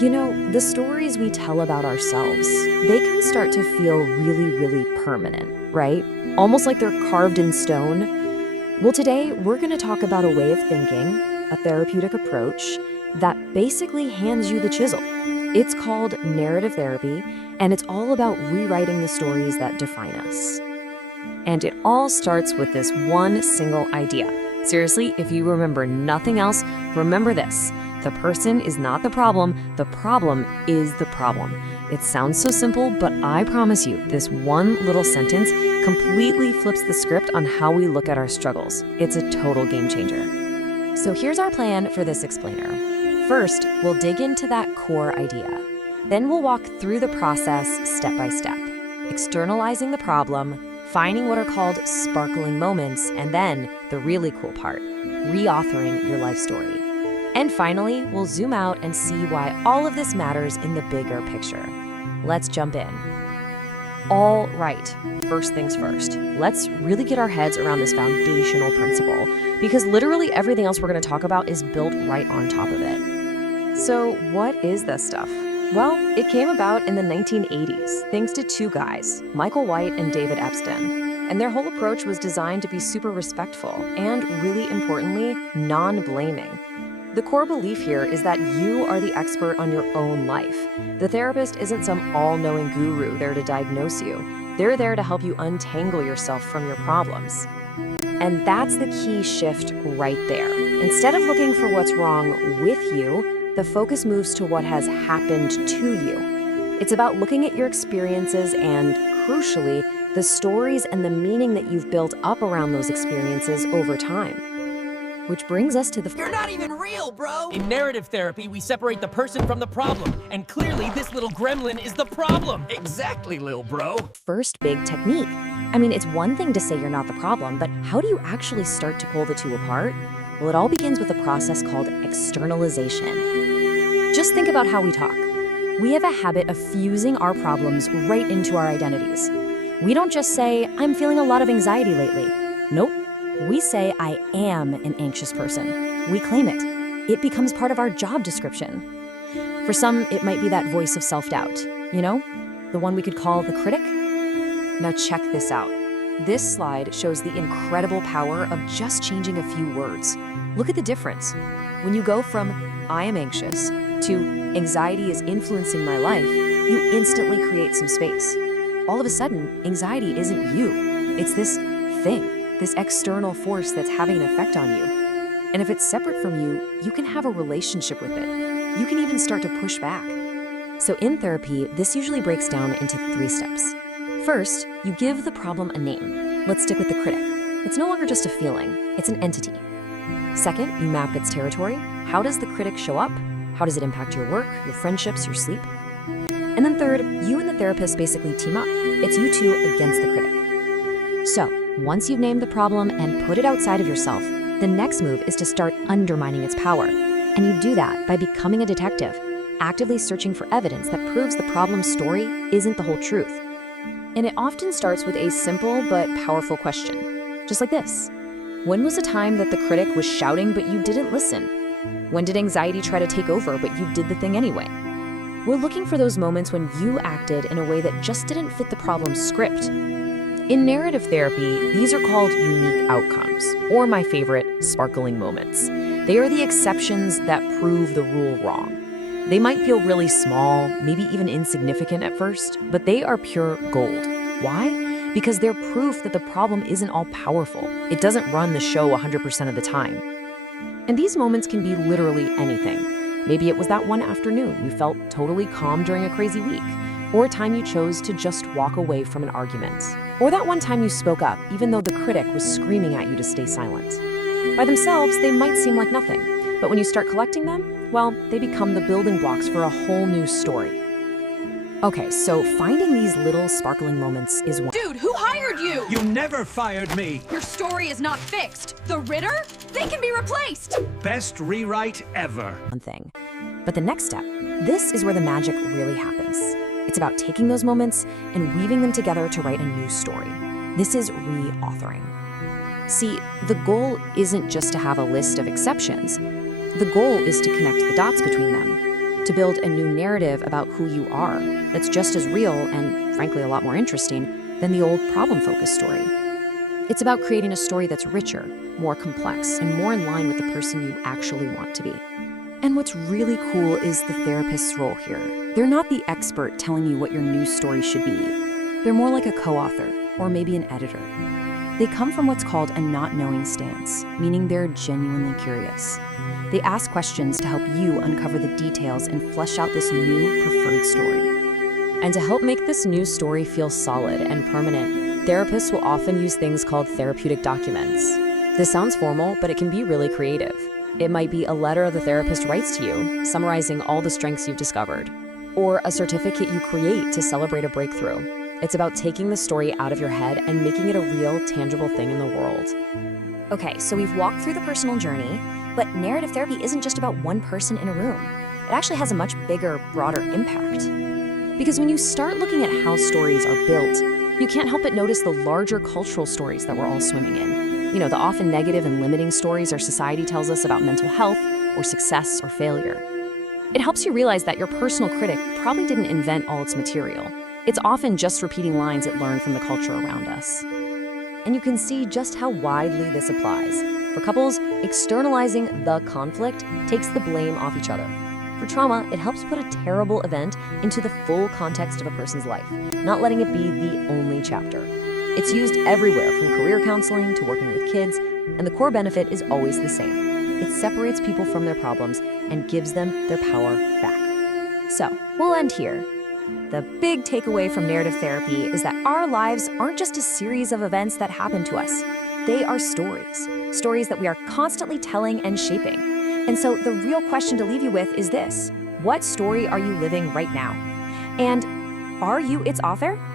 You know, the stories we tell about ourselves, they can start to feel really, really permanent, right? Almost like they're carved in stone. Well, today we're going to talk about a way of thinking, a therapeutic approach that basically hands you the chisel. It's called narrative therapy, and it's all about rewriting the stories that define us. And it all starts with this one single idea. Seriously, if you remember nothing else, remember this. The person is not the problem is the problem. It sounds so simple, but I promise you, this one little sentence completely flips the script on how we look at our struggles. It's a total game changer. So here's our plan for this explainer. First, we'll dig into that core idea. Then we'll walk through the process step by step, externalizing the problem, finding what are called sparkling moments, and then the really cool part, reauthoring your life story. And finally, we'll zoom out and see why all of this matters in the bigger picture. Let's jump in. All right, first things first. Let's really get our heads around this foundational principle, because literally everything else we're going to talk about is built right on top of it. So what is this stuff? Well, it came about in the 1980s, thanks to two guys, Michael White and David Epstein. And their whole approach was designed to be super respectful and, really importantly, non-blaming. The core belief here is that you are the expert on your own life. The therapist isn't some all-knowing guru there to diagnose you. They're there to help you untangle yourself from your problems. And that's the key shift right there. Instead of looking for what's wrong with you, the focus moves to what has happened to you. It's about looking at your experiences and, crucially, the stories and the meaning that you've built up around those experiences over time. Which brings us to the... You're not even real, bro! In narrative therapy, we separate the person from the problem, and clearly this little gremlin is the problem. Exactly, lil bro. First big technique. I mean, it's one thing to say you're not the problem, but how do you actually start to pull the two apart? Well, it all begins with a process called externalization. Just think about how we talk. We have a habit of fusing our problems right into our identities. We don't just say, I'm feeling a lot of anxiety lately. Nope. We say, I am an anxious person. We claim it. It becomes part of our job description. For some, it might be that voice of self-doubt, you know? The one we could call the critic. Now check this out. This slide shows the incredible power of just changing a few words. Look at the difference. When you go from, I am anxious, to anxiety is influencing my life, you instantly create some space. All of a sudden, anxiety isn't you. It's this thing. This external force that's having an effect on you. And if it's separate from you, you can have a relationship with it. You can even start to push back. So in therapy, this usually breaks down into 3 steps. First, you give the problem a name. Let's stick with the critic. It's no longer just a feeling, it's an entity. Second, you map its territory. How does the critic show up? How does it impact your work, your friendships, your sleep? And then third, you and the therapist basically team up. It's you two against the critic. So, once you've named the problem and put it outside of yourself, the next move is to start undermining its power. And you do that by becoming a detective, actively searching for evidence that proves the problem's story isn't the whole truth. And it often starts with a simple but powerful question, just like this. When was a time that the critic was shouting but you didn't listen? When did anxiety try to take over but you did the thing anyway? We're looking for those moments when you acted in a way that just didn't fit the problem's script. In narrative therapy, these are called unique outcomes, or my favorite, sparkling moments. They are the exceptions that prove the rule wrong. They might feel really small, maybe even insignificant at first, but they are pure gold. Why? Because they're proof that the problem isn't all powerful. It doesn't run the show 100% of the time. And these moments can be literally anything. Maybe it was that one afternoon you felt totally calm during a crazy week, or a time you chose to just walk away from an argument. Or that one time you spoke up, even though the critic was screaming at you to stay silent. By themselves, they might seem like nothing, but when you start collecting them, well, they become the building blocks for a whole new story. Okay, so finding these little sparkling moments is one. Dude, who hired you? You never fired me. Your story is not fixed. The Ritter? They can be replaced. Best rewrite ever. One thing. But the next step, this is where the magic really happens. It's about taking those moments and weaving them together to write a new story. This is reauthoring. See, the goal isn't just to have a list of exceptions. The goal is to connect the dots between them, to build a new narrative about who you are that's just as real and, frankly, a lot more interesting than the old problem-focused story. It's about creating a story that's richer, more complex, and more in line with the person you actually want to be. And what's really cool is the therapist's role here. They're not the expert telling you what your new story should be. They're more like a co-author, or maybe an editor. They come from what's called a not knowing stance, meaning they're genuinely curious. They ask questions to help you uncover the details and flesh out this new preferred story. And to help make this new story feel solid and permanent, therapists will often use things called therapeutic documents. This sounds formal, but it can be really creative. It might be a letter the therapist writes to you, summarizing all the strengths you've discovered, or a certificate you create to celebrate a breakthrough. It's about taking the story out of your head and making it a real, tangible thing in the world. Okay, so we've walked through the personal journey, but narrative therapy isn't just about one person in a room. It actually has a much bigger, broader impact. Because when you start looking at how stories are built, you can't help but notice the larger cultural stories that we're all swimming in. You know, the often negative and limiting stories our society tells us about mental health or success or failure. It helps you realize that your personal critic probably didn't invent all its material. It's often just repeating lines it learned from the culture around us. And you can see just how widely this applies. For couples, externalizing the conflict takes the blame off each other. For trauma, it helps put a terrible event into the full context of a person's life, not letting it be the only chapter. It's used everywhere from career counseling to working with kids, and the core benefit is always the same. It separates people from their problems and gives them their power back. So, we'll end here. The big takeaway from narrative therapy is that our lives aren't just a series of events that happen to us. They are stories, stories that we are constantly telling and shaping. And so the real question to leave you with is this: what story are you living right now? And are you its author?